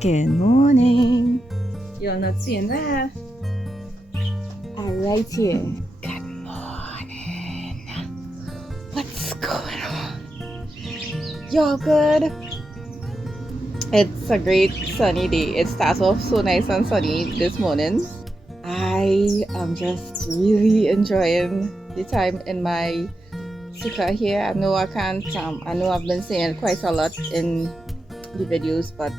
Good morning. You're not seeing that? Right here. Good morning. What's going on? Y'all good? It's a great sunny day. It starts off so nice and sunny this morning. I am just really enjoying the time in my sukkah here. I know I can't, I know I've been saying quite a lot in the videos, but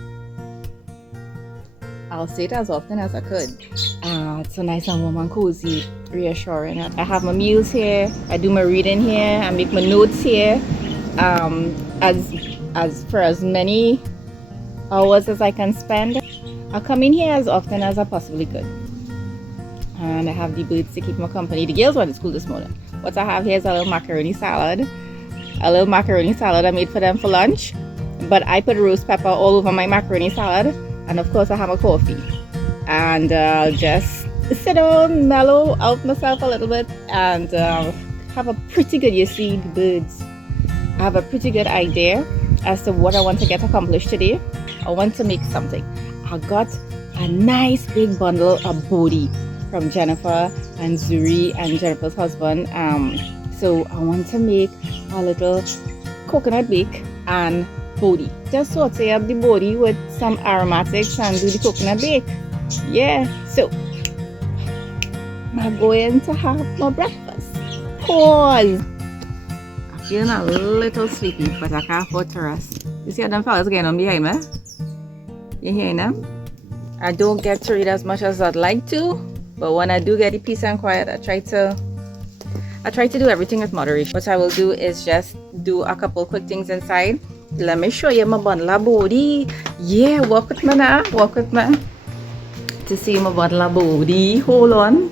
I'll say it as often as I could. It's so nice and warm and cozy, reassuring. I have my meals here, I do my reading here, I make my notes here. As for as many hours as I can spend, I'll come in here as often as I possibly could. And I have the birds to keep me company. The girls went to school this morning. What I have here is a little macaroni salad. A little macaroni salad I made for them for lunch. But I put roast pepper all over my macaroni salad. And of course I have a coffee. And I'll just sit down, mellow out myself a little bit. And have a pretty good, you see, the birds. I have a pretty good idea as to what I want to get accomplished today. I want to make something. I got a nice big bundle of bodi from Jennifer and Zuri and Jennifer's husband. So I want to make a little coconut bake and bodi. Just saute up the bodi with some aromatics and do the coconut bake. Yeah, so I'm going to have my breakfast. Pause. I'm feeling a little sleepy, but I can't afford to rest. You see how them fellas getting on behind me? You hearing them? I don't get to read as much as I'd like to, but when I do get the peace and quiet, I try to do everything with moderation. What I will do is just do a couple quick things inside. Let me show you my bundle of bodi. Yeah, walk with me now. Walk with me to see my bundle of bodi. Hold on.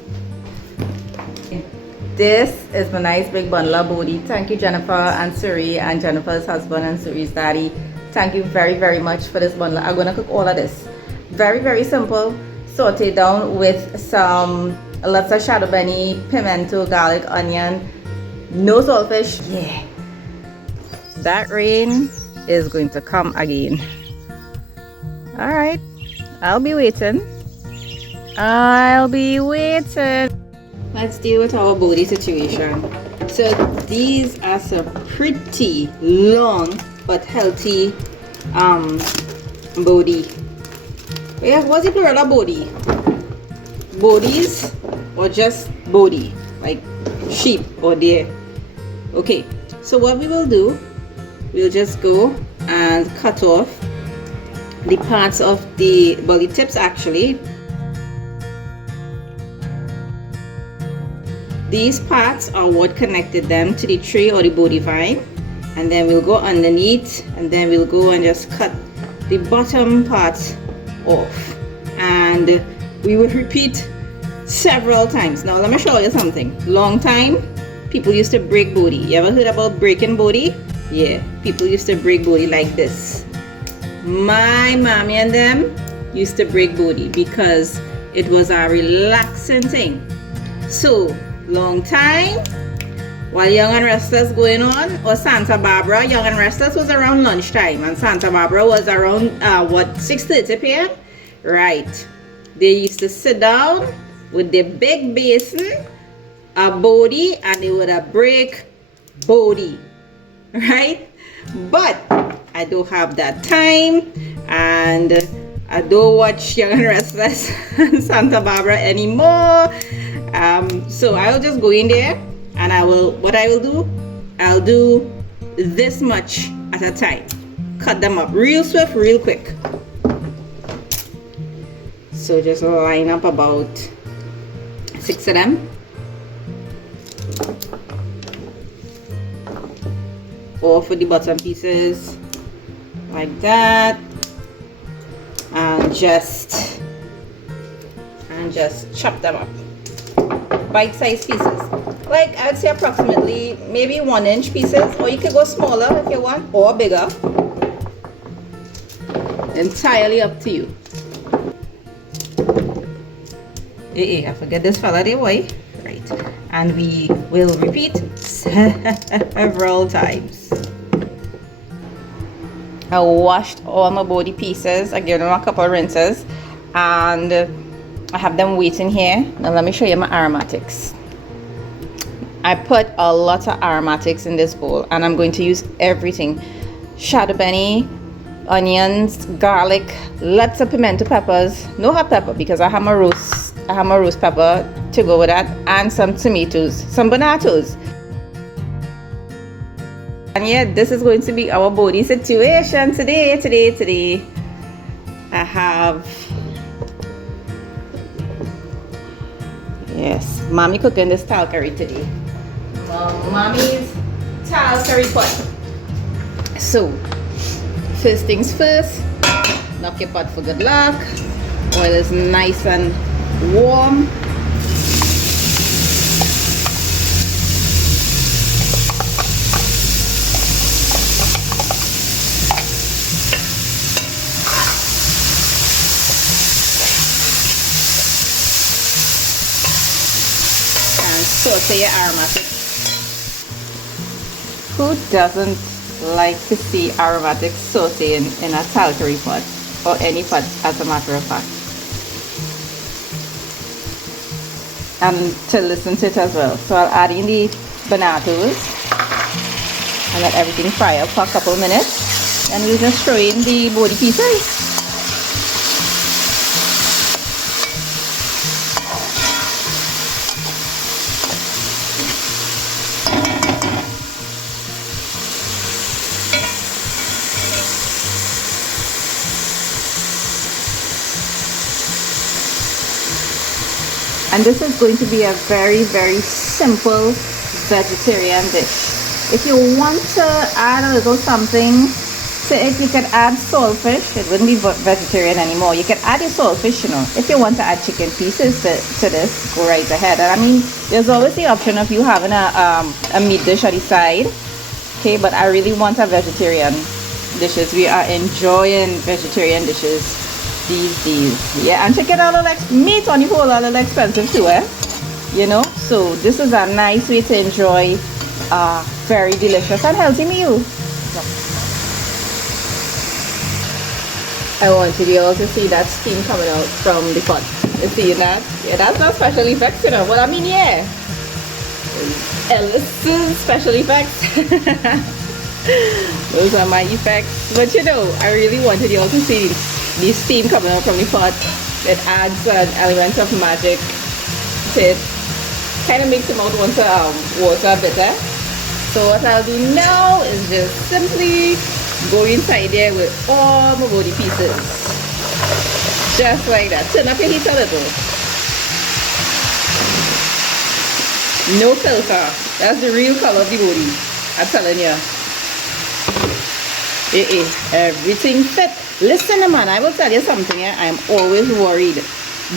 This is my nice big bundle of bodi. Thank you, Jennifer and Suri and Jennifer's husband and Suri's daddy. Thank you very, very much for this bundle. I'm gonna cook all of this. Very, very simple. Saute down with some lots of shadow bunny, pimento, garlic, onion, no saltfish. Yeah, that rain is going to come again. All right, I'll be waiting. Let's deal with our bodi situation. So these are some pretty long but healthy bodi. Yeah, what's the plural of bodi? Bodis or just bodi, like sheep or deer? Okay, so what we will do, we'll just go and cut off the parts of the body tips actually. These parts are what connected them to the tree or the bodi vine, and then we'll go underneath and then we'll go and just cut the bottom parts off, and we will repeat several times. Now let me show you something. Long time people used to break bodi. You ever heard about breaking bodi? Yeah, people used to break bodi like this. My mommy and them used to break bodi because it was a relaxing thing. So long time while Young and Restless going on, or Santa Barbara. Young and Restless was around lunchtime and Santa Barbara was around 6:30 p.m. Right, they used to sit down with the big basin, a bodi, and they would break bodi, right? But I don't have that time, and I don't watch Young and Restless and Santa Barbara anymore. So I'll just go in there and I'll do this much at a time. Cut them up real swift, real quick. So just line up about 6 of them. Or for the bottom pieces, like that. And just chop them up. Bite-sized pieces. Like I'd say approximately maybe 1-inch pieces, or you could go smaller if you want, or bigger. Entirely up to you. I forget this fella there, boy. Right. And we will repeat several times. I washed all my body pieces. I gave them a couple of rinses, and I have them waiting here. Now let me show you my aromatics. I put a lot of aromatics in this bowl, and I'm going to use everything: shadow penny, onions, garlic, lots of pimento peppers, no hot pepper because I have my roast pepper to go with that, and some tomatoes, some bonatoes. And yeah, this is going to be our body situation today. I have, yes, mommy cooking this tal curry today. Mommy's tal curry pot. So, first things first, knock your pot for good luck. Oil is nice and warm. And saute your aromatics. Who doesn't like to see aromatics sauteing in a tal curry pot, or any pot as a matter of fact, and to listen to it as well. So I'll add in the bonatoes and let everything fry up for a couple of minutes, and we'll just throw in the body pieces. And this is going to be a very, very simple vegetarian dish. If you want to add a little something to it, you could add saltfish. It wouldn't be vegetarian anymore. You could add your saltfish, you know. If you want to add chicken pieces to this, go right ahead. And I mean, there's always the option of you having a meat dish at the side. Okay, but I really want a vegetarian dishes. We are enjoying vegetarian dishes these days. Yeah, and check it out, meat on the whole a little expensive too, you know. So this is a nice way to enjoy a very delicious and healthy meal. I want you all to see that steam coming out from the pot. You see that? Yeah, that's not special effects, you know. Well, I mean, yeah, Ellis's special effects. Those are my effects. But you know, I really wanted you all to see the steam coming out from the pot. It adds an element of magic to it. Kind of makes the mouth want to water a bit. So what I'll do now is just simply go inside there with all my body pieces. Just like that. Turn up your heat a little. No filter. That's the real color of the body. I'm telling you. Everything fit. Listen, man, I will tell you something. I'm always worried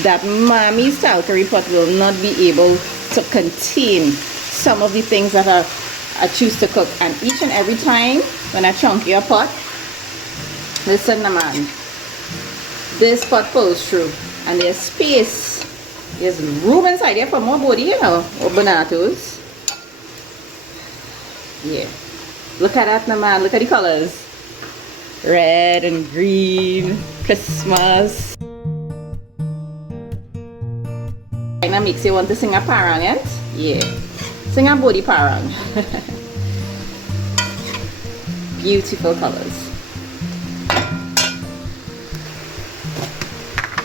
that mommy's tal curry pot will not be able to contain some of the things that I choose to cook. And each and every time when I chunky a pot, listen, man, this pot pulls through, and there's space. There's room inside there for more body, you know, or bonatoes. Yeah. Look at that, man. Look at the colors. Red and green, Christmas. Kinda makes you want to sing a parang, yet? Yeah. Sing a body parang. Beautiful colors.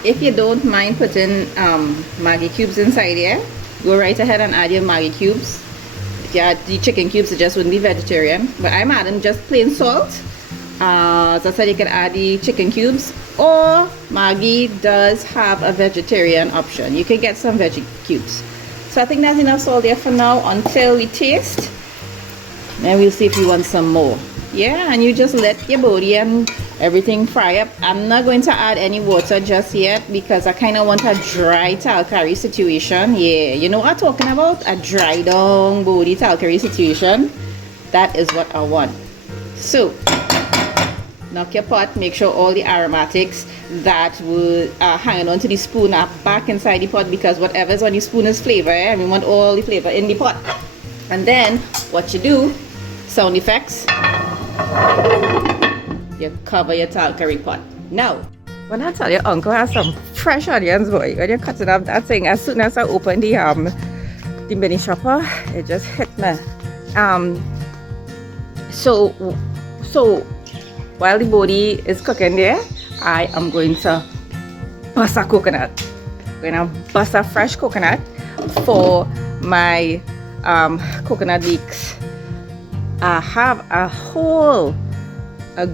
If you don't mind putting Maggi cubes inside here, go right ahead and add your Maggi cubes. If you add the chicken cubes, it just wouldn't be vegetarian. But I'm adding just plain salt. As I said, you can add the chicken cubes, or Maggi does have a vegetarian option. You can get some veggie cubes. So I think that's enough salt there for now until we taste. Then we'll see if you want some more. Yeah, and you just let your body and everything fry up. I'm not going to add any water just yet because I kind of want a dry tal curry situation. Yeah, you know what I'm talking about? A dry down body tal curry situation. That is what I want. So knock your pot, make sure all the aromatics that would hanging onto the spoon are back inside the pot, because whatever's on the spoon is flavor, and we want all the flavor in the pot. And then what you do, sound effects. you cover your tartary pot. Now, when I tell you uncle has some fresh onions, boy, when you're cutting up that thing, as soon as I open the mini chopper, it just hit me. So while the body is cooking there, I am going to bust a coconut. I'm going to bust a fresh coconut for my coconut leeks. I have a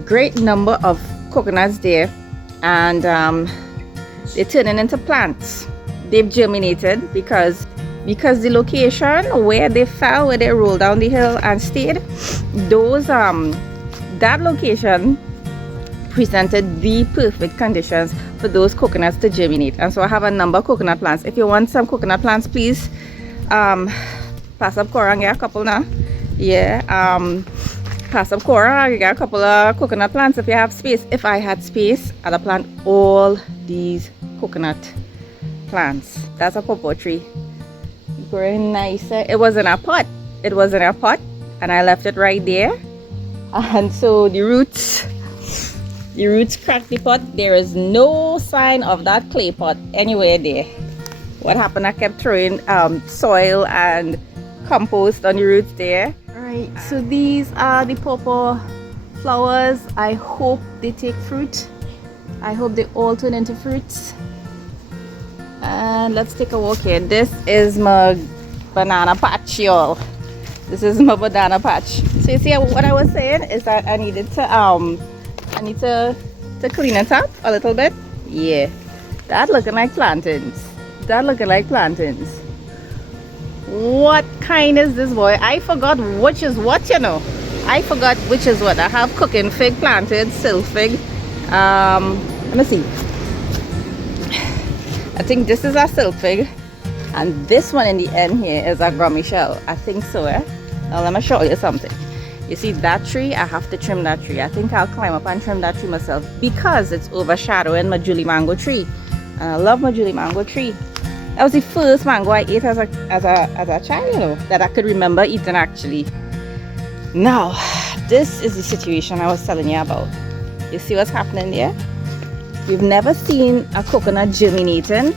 great number of coconuts there, and they're turning into plants. They've germinated because the location where they fell, where they rolled down the hill and stayed, those that location presented the perfect conditions for those coconuts to germinate. And so I have a number of coconut plants. If you want some coconut plants, please pass up Cora and get a couple now. Yeah, pass up Cora and get a couple of coconut plants if you have space. If I had space, I'd plant all these coconut plants. That's a pawpaw tree. Growing nice. It was in a pot. And I left it right there. And so the roots cracked the pot. There is no sign of that clay pot anywhere there. What happened? I kept throwing soil and compost on the roots there. Alright, so these are the pawpaw flowers. I hope they take fruit. I hope they all turn into fruits. And let's take a walk here. This is my banana patch, y'all. This is my banana patch. So you see what I was saying is that I need to clean it up a little bit. Yeah, that looking like plantains. What kind is this, boy? I forgot which is what, you know. I have cooking fig planted, silk fig. Let me see. I think this is a silk fig, and this one in the end here is a Gros Michel. I think so, eh? Now let me show you something. You see that tree? I have to trim that tree. I think I'll climb up and trim that tree myself because it's overshadowing my Julie mango tree. And I love my Julie mango tree. That was the first mango I ate as a child, you know, that I could remember eating actually. Now, this is the situation I was telling you about. You see what's happening there? You've never seen a coconut germinating.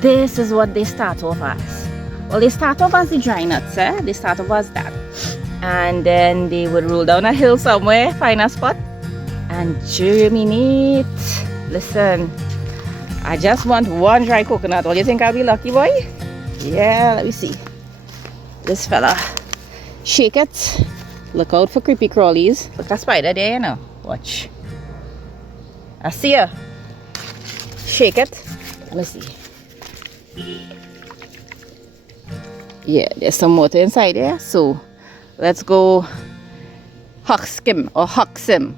This is what they start off as. Well, they start off as the dry nuts, eh? They start off as that. And then they would roll down a hill somewhere, find a spot, and germinate. Listen, I just want one dry coconut. Well, you think I'll be lucky, boy? Yeah, let me see. This fella. Shake it. Look out for creepy crawlies. Look a spider there, you know. Watch. I see her. Shake it. Let me see. Yeah, there's some water inside there. So let's go husk him or hucks him.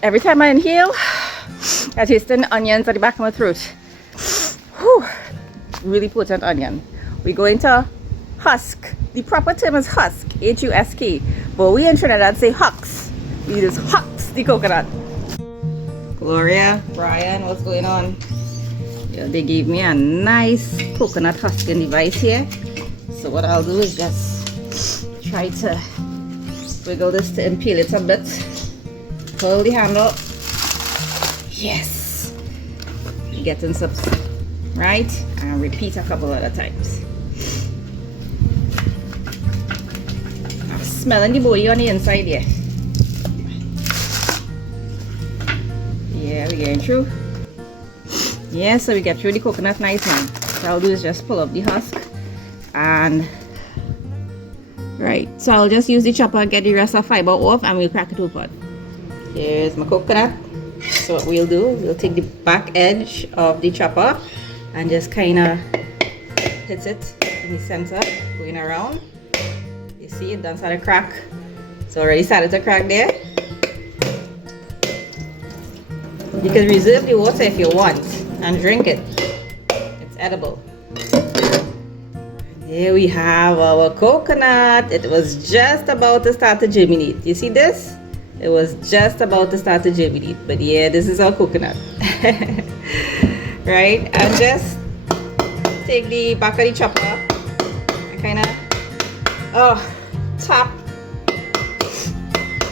Every time I inhale, I taste the onions at the back of my throat. Whew. Really potent onion. We're going to husk. The proper term is husk, H-U-S-K. But we in Trinidad say hucks. We just hucks the coconut. Gloria, Brian, what's going on? Yeah, they gave me a nice coconut husking device here. So what I'll do is just try to wiggle this to impale it a bit. Pull the handle. Yes. Getting some, right? And repeat a couple other times. I'm smelling the body on the inside here. Yeah, we're getting through. Yeah, so we get through the coconut nice now. So I'll do is just pull up the husk and right. So I'll just use the chopper, get the rest of fiber off, and we'll crack it open. Here's my coconut. So what we'll do, we'll take the back edge of the chopper and just kind of hit it in the center, going around. You see it done started to crack. So already started to crack there. You can reserve the water if you want and drink it. It's edible. There we have our coconut. It was just about to start to germinate. You see this? It was just about to start to germinate. But yeah, this is our coconut. Right? And just take the back of the chopper and kind of tap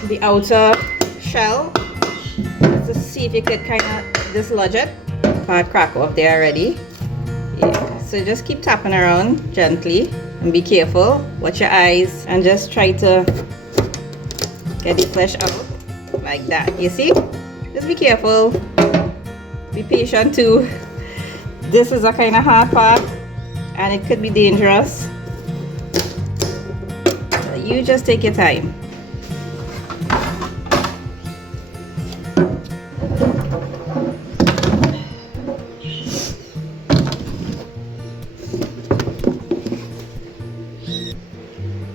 the outer shell, to see if you could kind of dislodge it. Part crack off there already. Yeah, so just keep tapping around gently and be careful. Watch your eyes and just try to get the flesh out like that. You see? Just be careful. Be patient too. This is a kind of hard part and it could be dangerous. So you just take your time.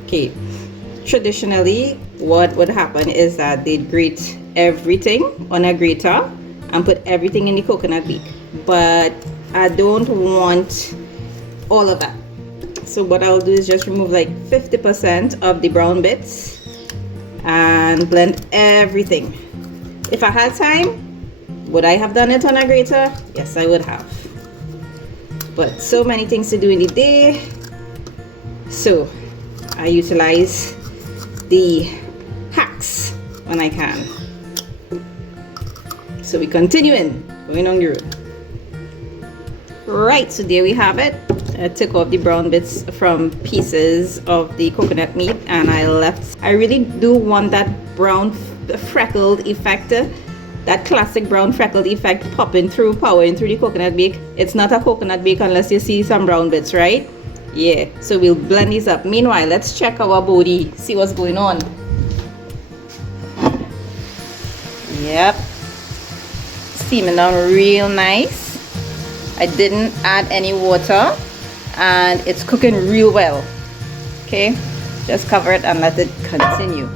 Okay, traditionally what would happen is that they'd grate everything on a grater and put everything in the coconut beak, but I don't want all of that. So what I'll do is just remove like 50% of the brown bits and blend everything. If I had time, would I have done it on a grater? Yes, I would have, but so many things to do in the day, so I utilize the hacks when I can. So we continuing, going on the road. Right, so there we have it. I took off the brown bits from pieces of the coconut meat and I really do want that brown freckled effect, that classic brown freckled effect powering through the coconut bake. It's not a coconut bake unless you see some brown bits, right? Yeah, so we'll blend these up. Meanwhile, let's check our body, see what's going on. Yep, steaming down real nice. I didn't add any water and it's cooking real well. Okay, just cover it and let it continue.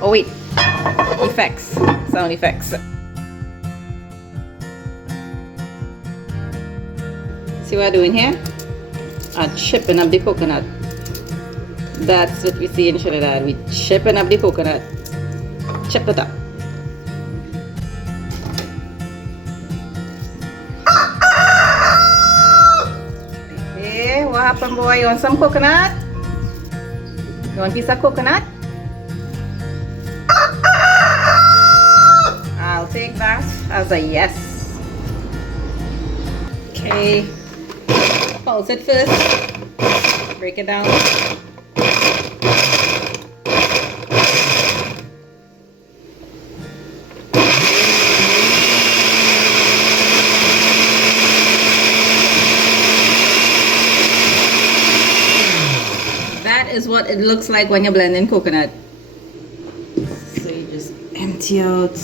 Oh wait, effects, sound effects. See what I'm doing here? I'm chipping up the coconut. That's what we see in Trinidad. We chipping up the coconut. Chip it up. Okay, what happened, boy? You want some coconut? You want a piece of coconut? I'll take that as a yes. Okay. Pulse it first, break it down. That is what it looks like when you're blending coconut. So you just empty out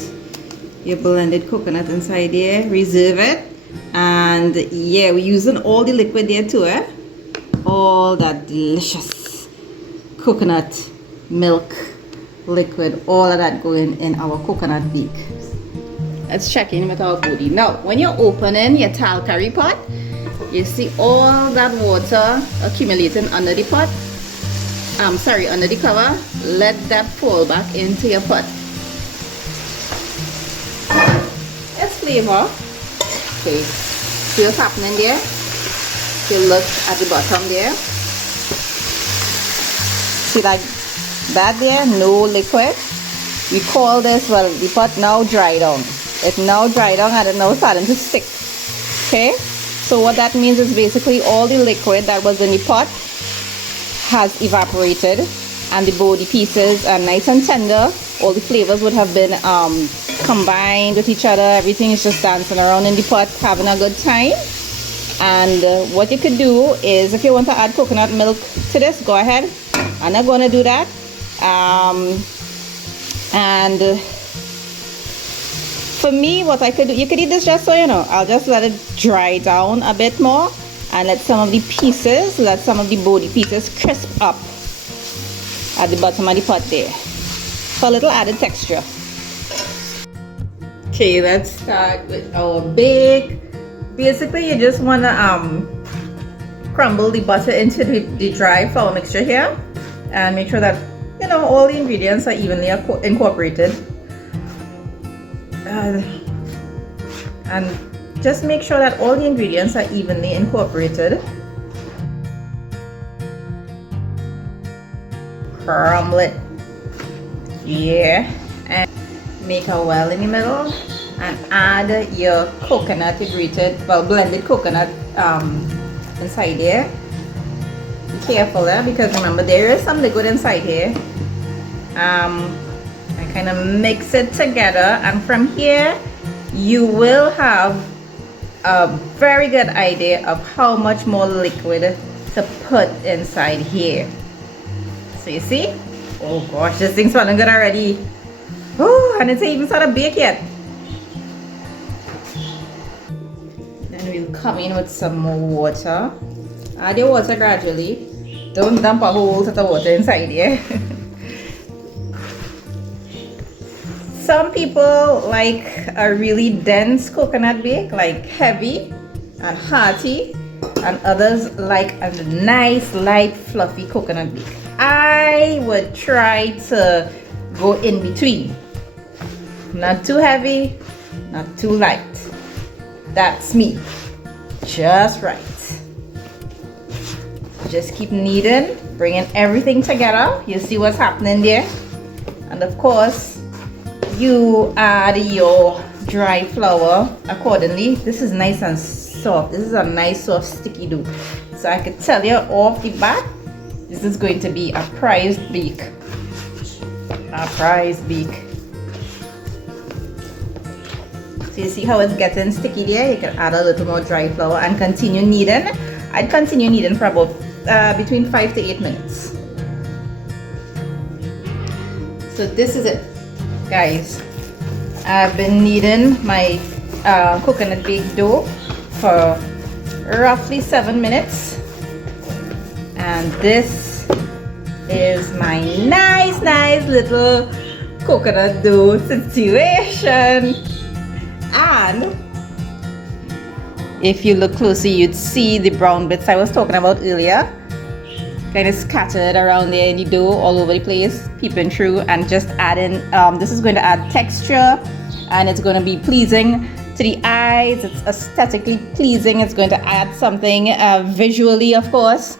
your blended coconut inside there, reserve it. And yeah, we're using all the liquid there too, all that delicious coconut milk liquid, all of that going in our coconut beak. Let's check in with our body. Now, when you're opening your tal curry pot, you see all that water accumulating under the pot. Under the cover. Let that fall back into your pot. Let's flavor. Okay, see what's happening there? If you look at the bottom there, see that there, no liquid. We call this, well, the pot now dry down. It now dry down and it now starting to stick. Okay, so what that means is basically all the liquid that was in the pot has evaporated and the body pieces are nice and tender. All the flavors would have been combined with each other. Everything is just dancing around in the pot, having a good time. And what you could do is, if you want to add coconut milk to this, go ahead. I'm not going to do that. And for me, what I could do, you could eat this just so you know. I'll just let it dry down a bit more and let some of the pieces, let some of the body pieces crisp up at the bottom of the pot there for a little added texture. Okay, let's start with our bake. Basically, you just want to crumble the butter into the dry flour mixture here and make sure that, you know, all the ingredients are evenly incorporated. And just make sure that all the ingredients are evenly incorporated. Crumble it. Yeah, and make a well in the middle and add your coconut grated, well, blended coconut inside there. Be careful there because remember there is some liquid inside here. And kind of mix it together, and from here you will have a very good idea of how much more liquid to put inside here. So you see, oh gosh, this thing's smelling good already. Oh, and it's even started to bake yet. Then we'll come in with some more water. Add your water gradually. Don't dump a whole set of water inside here. Some people like a really dense coconut bake, like heavy and hearty, and others like a nice, light, fluffy coconut bake. I would try to go in between. Not too heavy, not too light. That's me. Just right. Just keep kneading, bringing everything together. You see what's happening there? And of course, you add your dry flour accordingly. This is nice and soft. This is a nice soft sticky dough. So I could tell you off the bat, this is going to be a prized bake. A prized bake. So you see how it's getting sticky there? You can add a little more dry flour and continue kneading. I'd continue kneading for about between 5 to 8 minutes. So this is it. Guys, I've been kneading my coconut baked dough for roughly 7 minutes, and this is my nice little coconut dough situation. And if you look closely, you'd see the brown bits I was talking about earlier, kind of scattered around there in the dough all over the place, peeping through, and just adding, this is going to add texture, and it's going to be pleasing to the eyes. It's aesthetically pleasing. It's going to add something visually, of course,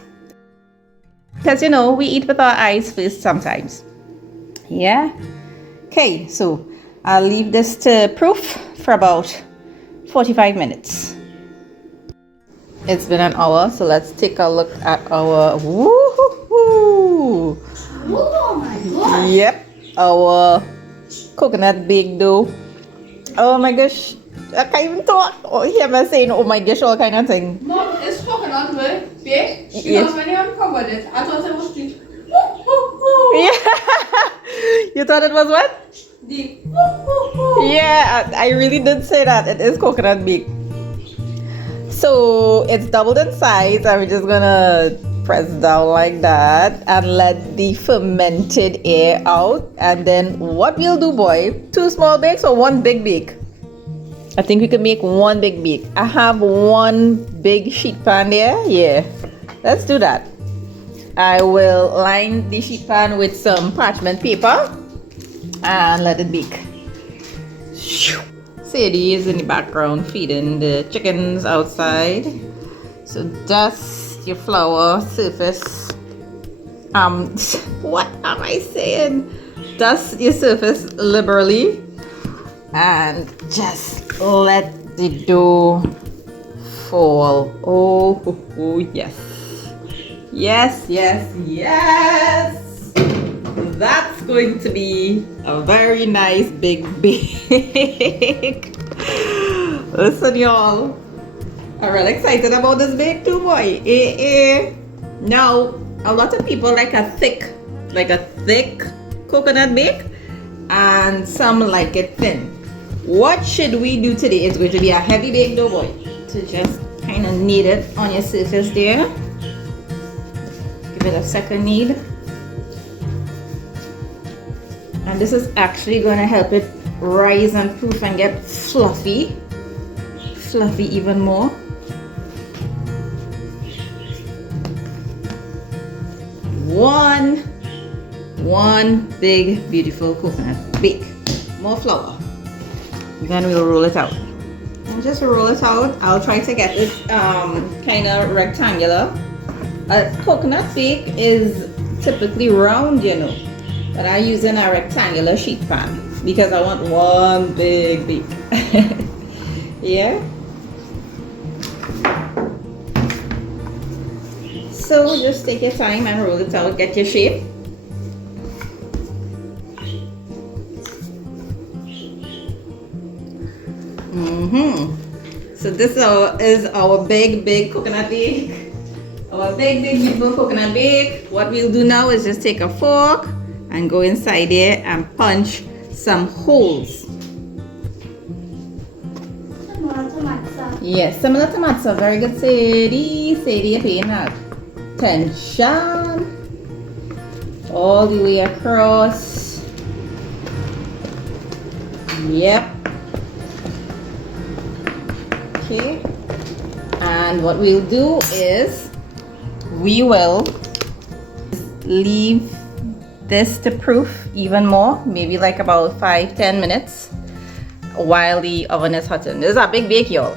because you know we eat with our eyes first sometimes. Yeah. Okay, so I'll leave this to proof for about 45 minutes. It's been an hour, so let's take a look at our woo-hoo-hoo. Oh my god! Yep, our coconut baked dough. Oh my gosh, I can't even talk. Oh, hear me saying, oh my gosh, all kind of thing. Mom, it's coconut baked because Yes. when you uncovered it, I thought it was the Yeah, you thought it was what? the Yeah, I really did say that. It is coconut baked. So it's doubled in size, and we're just gonna press down like that and let the fermented air out. And then what we'll do, boy, 2 small bakes or 1 big bake? I think we could make 1 big bake. I have 1 big sheet pan there. Yeah, let's do that. I will line the sheet pan with some parchment paper and let it bake. Sadie is in the background feeding the chickens outside. So dust your flour surface. What am I saying? Dust your surface liberally and just let the dough fall. Oh, yes. Yes. That's going to be a very nice big bake. Listen, y'all, I'm really excited about this bake too, boy. Now, a lot of people like a thick coconut bake, and some like it thin. What should we do today? It's going to be a heavy bake dough, boy. So just kind of knead it on your surface there. Give it a second knead. And this is actually going to help it rise and proof and get fluffy even more. One big beautiful coconut bake. More flour. Then we'll roll it out. And just roll it out. I'll try to get it kind of rectangular. A coconut bake is typically round, you know. But I'm using a rectangular sheet pan because I want one big beak. Yeah. So just take your time and roll it out, get your shape. So this is our big coconut bake. Our big beautiful coconut bake. What we'll do now is just take a fork and go inside there and punch some holes. Yes, similar to matzo. Very good, Sadie. Sadie, you're paying attention. All the way across. Yep. Okay. And what we'll do is we will leave this to proof even more, maybe like about 5-10 minutes while the oven is hot. This is a big bake, y'all.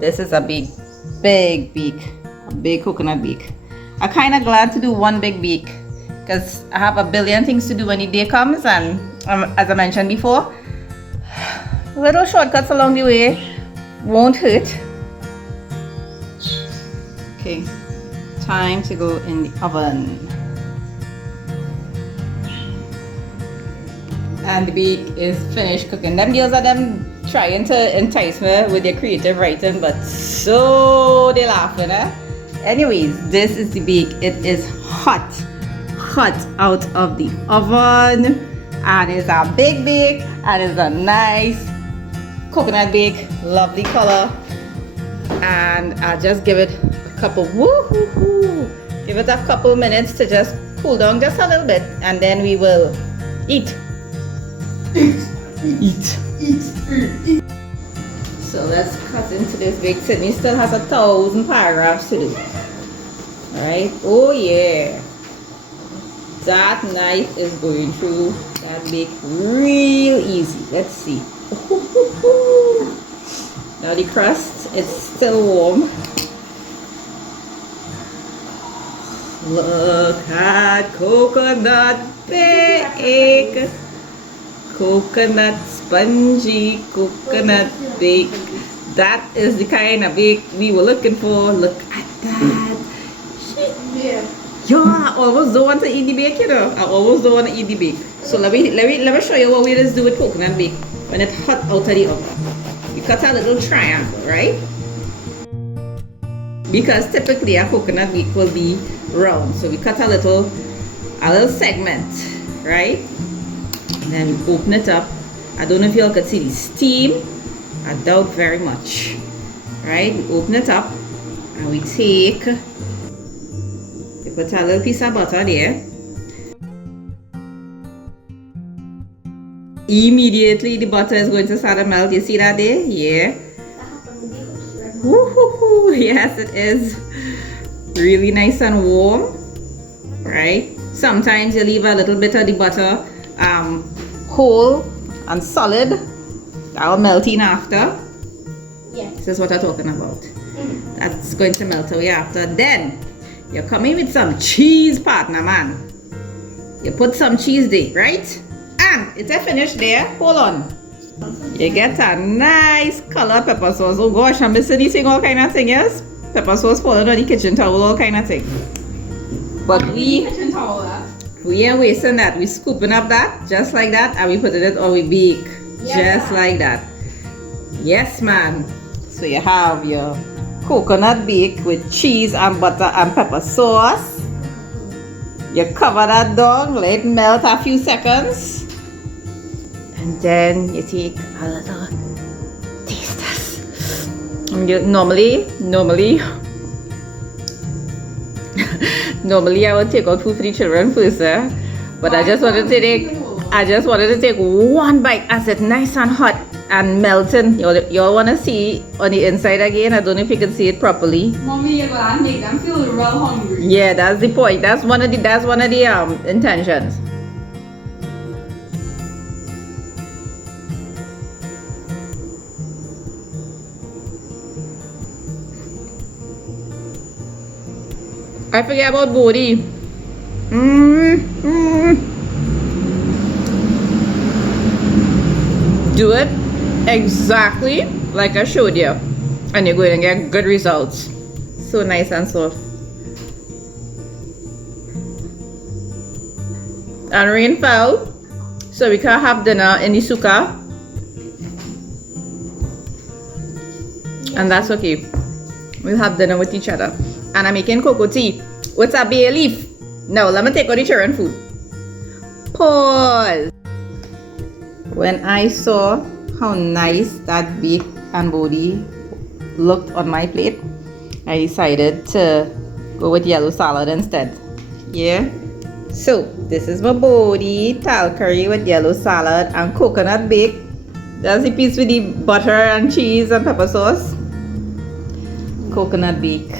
This is a big beak, a big coconut bake. I'm kind of glad to do one big bake because I have a billion things to do when the day comes, and as I mentioned before, little shortcuts along the way won't hurt. Okay, time to go in the oven. And the bake is finished cooking. Them girls are them trying to entice me with their creative writing, but so they laughing, eh? Anyways, this is the bake. It is hot out of the oven, and it's a big bake, and it's a nice coconut bake, lovely color. And I'll just give it a couple give it a couple minutes to just cool down just a little bit, and then we will eat. So let's cut into this bake. Sydney still has 1,000 paragraphs to do. Alright, oh yeah, that knife is going through that bake real easy. Let's see. Now the crust is still warm. Look at coconut bake. Coconut spongy coconut bake. That is the kind of bake we were looking for. Look at that. Yeah. Yo, I always don't want to eat the bake, you know. I always don't want to eat the bake. So let me show you what we just do with coconut bake when it's hot out of the oven. You cut a little triangle, right? Because typically a coconut bake will be round. So we cut a little segment, right? And then we open it up. I don't know if y'all could see the steam. I doubt very much. Right? We open it up and we take, we put a little piece of butter there. Immediately the butter is going to start to melt. You see that there? Yeah. Woohoo! Yes, it is. Really nice and warm. Right? Sometimes you leave a little bit of the butter whole and solid. That will melt in after. Yes. This is what I'm talking about. That's going to melt away after. Then you're coming with some cheese, partner, man. You put some cheese there, right? And it's finished there. Hold on. You get a nice color pepper sauce. Oh gosh, I'm missing eating all kind of things, yes? Pepper sauce falling on the kitchen towel, all kind of thing. But we ain't wasting that. We scooping up that just like that, and we putting it on we bake. Yes, just like that. Yes, man. So you have your coconut bake with cheese and butter and pepper sauce. You cover that down, let it melt a few seconds, and then you take a little taste test. Normally I would take out food for the children first, but I just wanted to take one bite as it's nice and hot and melting. Y'all want to see on the inside again? I don't know if you can see it properly. Mommy, you're gonna make them feel real hungry. Yeah, that's the point. That's one of the intentions. I forget about Bodhi. Do it exactly like I showed you, and you're going to get good results. So nice and soft. And rain fell, so we can have dinner in the sukkah, and that's okay. We'll have dinner with each other. And I'm making cocoa tea with a bay leaf. Now let me take out the children food. Pause. When I saw how nice that beak and body looked on my plate, I decided to go with yellow salad instead. Yeah. So this is my body tal curry with yellow salad and coconut bake. That's the piece with the butter and cheese and pepper sauce. Coconut bake.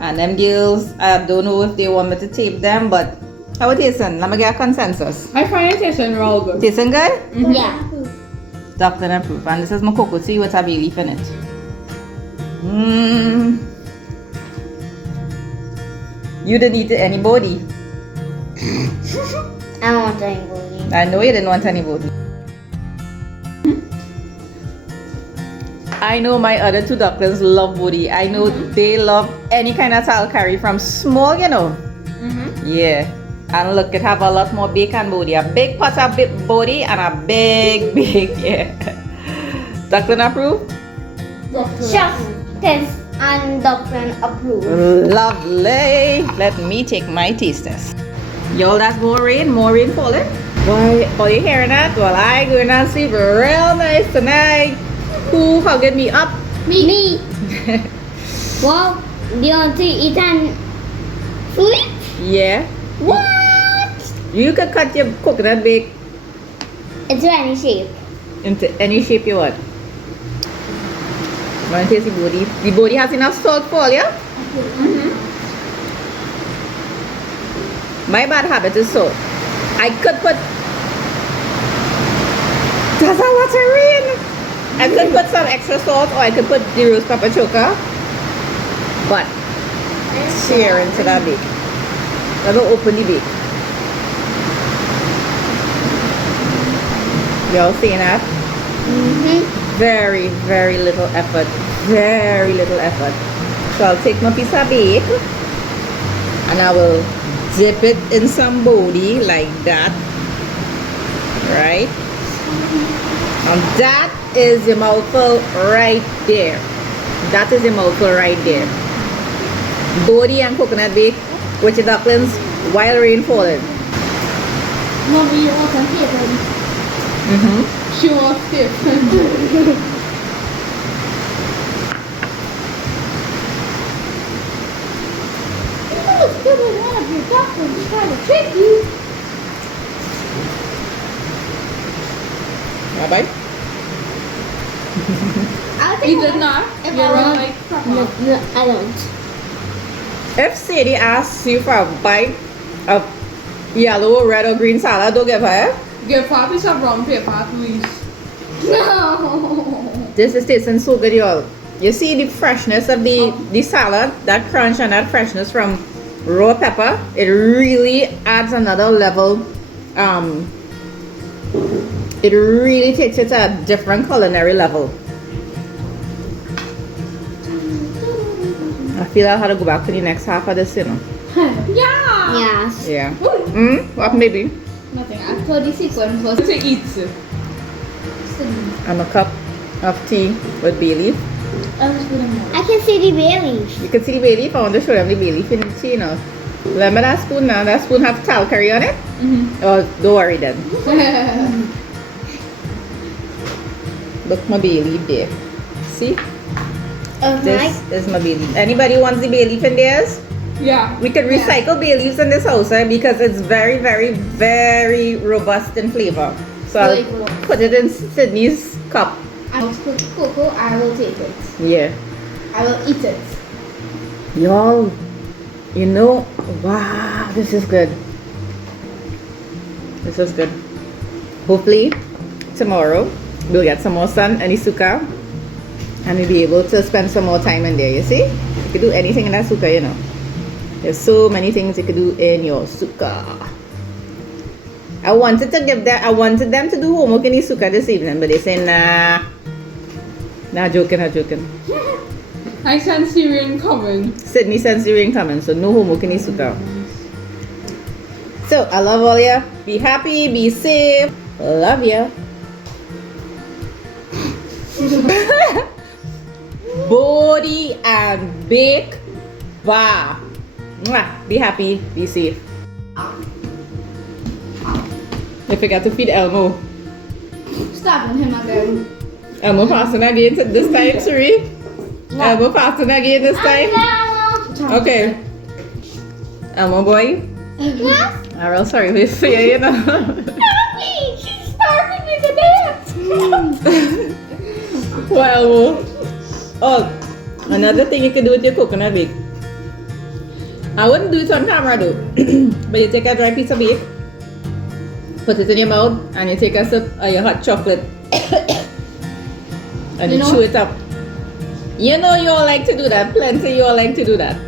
And them girls, I don't know if they want me to tape them, but how it tasting? Let me get a consensus. I find it tasting real good. Tasting good? Yeah. Doctor approved. And this is my cocoa tea with a bay leaf in it. You didn't eat anybody. I don't want anybody. I know you didn't want anybody. I know my other two doctors love body. I know they love any kind of tal curry from small, you know. Yeah. And look, it have a lot more bacon body. A big pot of body and a big, yeah. Doctor approve? Chef test and doctor approve. Lovely. Let me take my taste test. Yo, that's more rain falling. Boy, are you hearing that? Well, I gonna sleep real nice tonight. Who hugging me up? Me. Well, do you want to eat and sleep? Yeah. What? You could cut your coconut bake It's any shape. into any shape you want. Want to taste the body? The body has enough salt for you? My bad habit is salt. I could put... Does that water rain? I could put some extra salt, or I could put the roast pepper choker. But share into that bake. Let me open the bake. Y'all seeing that? Very, very little effort. Very little effort. So I'll take my piece of bake and I will dip it in some body like that. Right? And that is your mouthful right there. That is your mouthful right there. Body and coconut bake with your ducklings while rain falling. Mommy, you want some paper? She wants it. One of your ducklings trying to trick you. Bye-bye. I'll take You one. did not? If You're I wrong, want- like, proper. No, I don't. If Sadie asks you for a bite of yellow, red, or green salad, don't give her. Give her a piece of brown paper, please. No. This is tasting so good, y'all. You see the freshness of the salad, that crunch and that freshness from raw pepper. It really adds another level. It really takes it to a different culinary level. I feel I'll have to go back to the next half of this, you know. Yeah. Yes. Yeah. What maybe? Nothing. I thought the sequence was to eat. And a cup of tea with bay leaf. I can see the bay leaves. You can see the bay leaf. I want to show them the bay leaf in the tea, you know. Let me that spoon now. That spoon have tal curry on it. Oh, don't worry then. Look, my bay leaf there. See? This is my bay leaf. Anybody wants the bay leaf in theirs? Yeah. We could recycle bay leaves in this house because it's very, very, very robust in flavor. So I'll put it in Sydney's cup. I will put cocoa. I will take it. Yeah. I will eat it. Y'all, you know, wow, this is good. This is good. Hopefully, tomorrow we'll get some more sun in the sukkah and we'll be able to spend some more time in there, you see? You can do anything in that sukkah, you know. There's so many things you could do in your sukkah. I wanted them to do homework in the sukkah this evening, but they say nah. Nah, joking. I sense Syrian coming. Sydney sends the rain coming, so no homework in the sukkah. So I love all ya. Be happy, be safe. Love ya. Bodhi and bake bar. Mwah. Be happy, be safe. I forgot to feed Elmo. Stop on him again. Elmo fasting again this time, Suri. Elmo fasting again this time. Okay. Elmo boy. Yes. I'm real sorry for you, you know. Mommy, she's starting me to dance. Well, oh, another thing you can do with your coconut bake. I wouldn't do it on camera though, but you take a dry piece of bake, put it in your mouth, and you take a sip of your hot chocolate, and you chew it up. You know you all like to do that. Plenty you all like to do that.